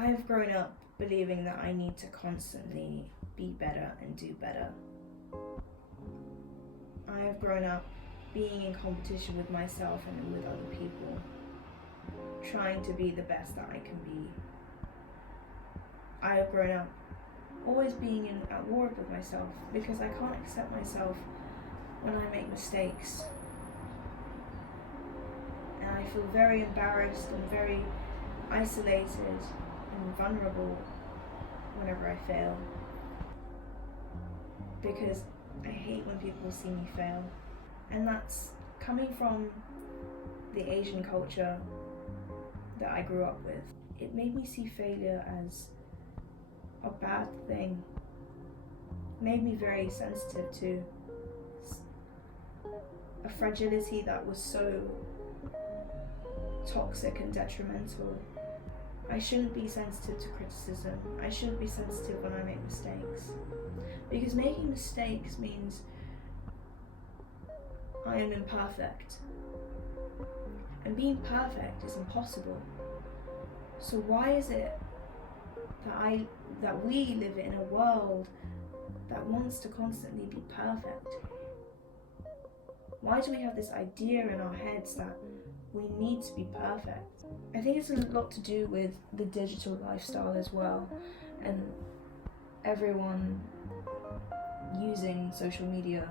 I've grown up believing that I need to constantly be better and do better. I have grown up being in competition with myself and with other people, trying to be the best that I can be. I have grown up always being at war with myself because I can't accept myself when I make mistakes. And I feel very embarrassed and very isolated and vulnerable whenever I fail, because I hate when people see me fail. And that's coming from the Asian culture that I grew up with. It made me see failure as a bad thing. It made me very sensitive to a fragility that was so toxic and detrimental. I shouldn't be sensitive to criticism. I shouldn't be sensitive when I make mistakes. Because making mistakes means I am imperfect. And being perfect is impossible. So why is it that we live in a world that wants to constantly be perfect? Why do we have this idea in our heads that we need to be perfect? I think it's a lot to do with the digital lifestyle as well, and everyone using social media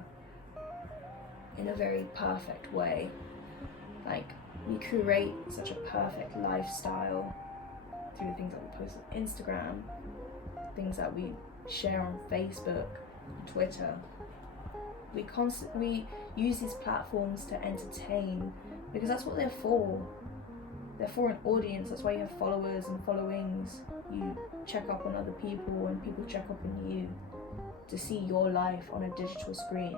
in a very perfect way. Like, we curate such a perfect lifestyle through things that we post on Instagram, things that we share on Facebook, Twitter. We use these platforms to entertain because that's what they're for. They're for an audience. That's why you have followers and followings. You check up on other people and people check up on you to see your life on a digital screen.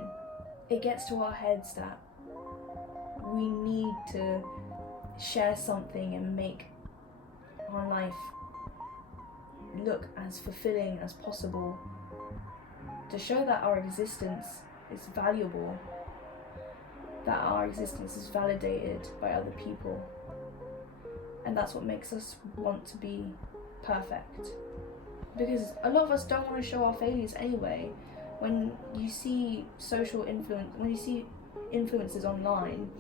It gets to our heads that we need to share something and make our life look as fulfilling as possible to show that our existence is valuable, that our existence is validated by other people. And that's what makes us want to be perfect. Because a lot of us don't want to show our failures anyway. When you see when you see influencers online,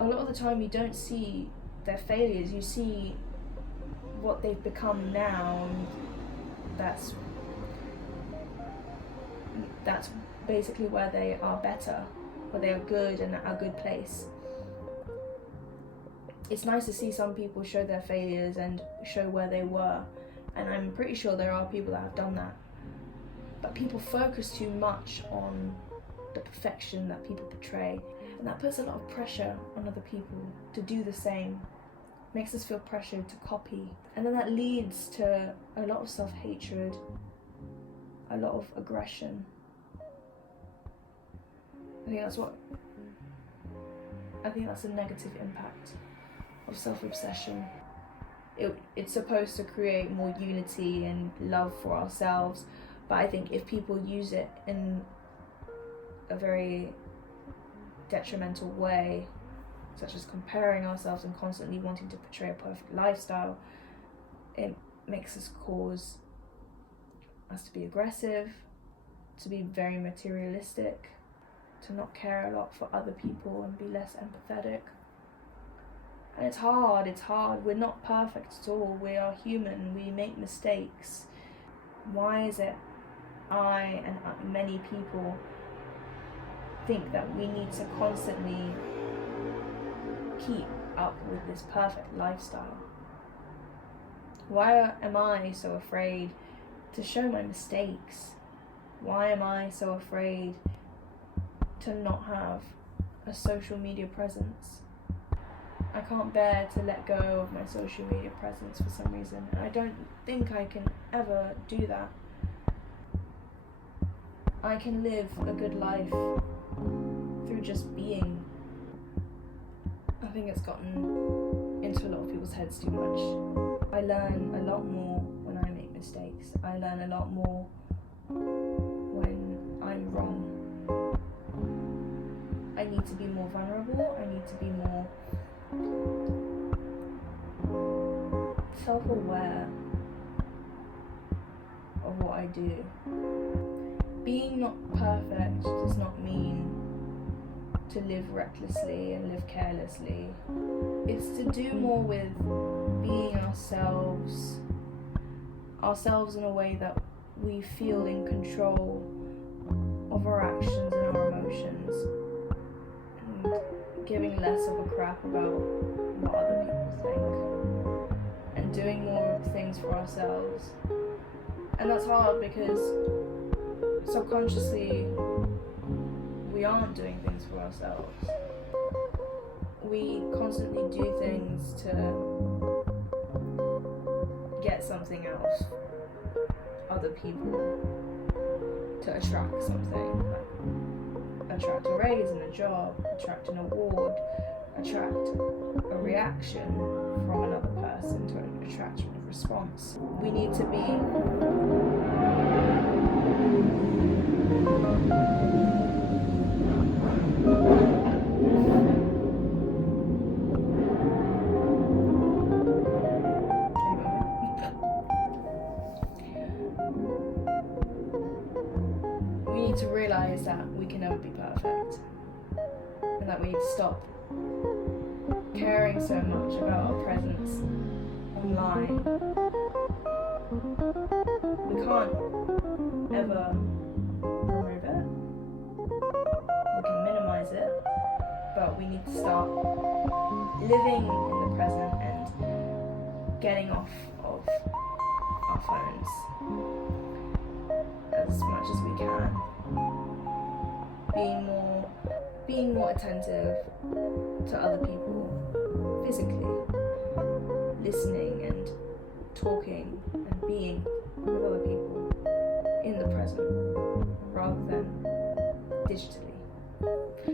a lot of the time you don't see their failures, you see what they've become now, and that's basically where they are better, where they are good and at a good place. It's nice to see some people show their failures and show where they were, and I'm pretty sure there are people that have done that. But people focus too much on the perfection that people portray, and that puts a lot of pressure on other people to do the same. Makes us feel pressured to copy, and then that leads to a lot of self-hatred, a lot of aggression. I think that's a negative impact of self-obsession. It's supposed to create more unity and love for ourselves, but I think if people use it in a very detrimental way, such as comparing ourselves and constantly wanting to portray a perfect lifestyle, it makes us cause us to be aggressive, to be very materialistic, to not care a lot for other people and be less empathetic. And it's hard. We're not perfect at all. We are human. We make mistakes. Why is it I and many people think that we need to constantly keep up with this perfect lifestyle? Why am I so afraid to show my mistakes? Why am I so afraid to not have a social media presence? I can't bear to let go of my social media presence for some reason, and I don't think I can ever do that. I can live a good life through just being. I think it's gotten into a lot of people's heads too much. I learn a lot more when I make mistakes. I learn a lot more when I'm wrong. I need to be more vulnerable. I need to be more self-aware of what I do. Being not perfect does not mean to live recklessly and live carelessly. It's to do more with being ourselves in a way that we feel in control of our actions and our emotions, and giving less of a crap about what other people think, and doing more things for ourselves. And that's hard because subconsciously we aren't doing things for ourselves. We constantly do things to get something out of other people, to attract something, like attract a raise in a job, attract an award, attract a reaction from another person, to attract a response. We need to be to realize that we can never be perfect, and that we need to stop caring so much about our presence online. We can't ever remove it. We can minimize it, but we need to start living in the present and getting off of our phones as much as we can. Being more attentive to other people physically, listening and talking and being with other people in the present rather than digitally.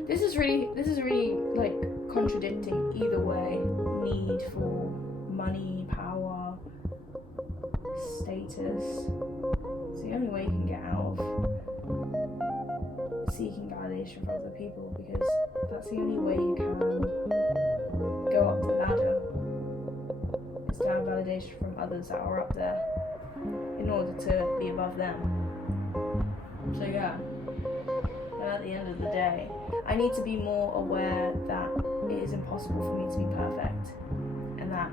This is really like contradicting either way. Need for money, power, status. It's the only way you can get out of seeking validation from other people, because that's the only way you can go up the ladder, is to have validation from others that are up there in order to be above them. So yeah, and at the end of the day, I need to be more aware that it is impossible for me to be perfect, and that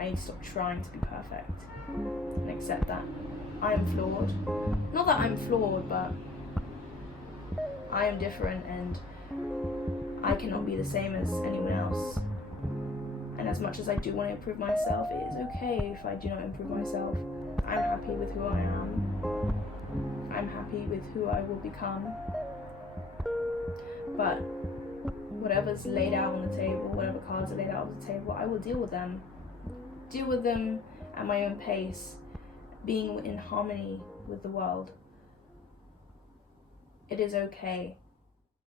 I need to stop trying to be perfect and accept that I am flawed. Not that I'm flawed, but I am different, and I cannot be the same as anyone else. And as much as I do want to improve myself, it is okay if I do not improve myself. I'm happy with who I am. I'm happy with who I will become. But whatever's laid out on the table, whatever cards are laid out on the table, I will deal with them. Deal with them at my own pace, being in harmony with the world. It is okay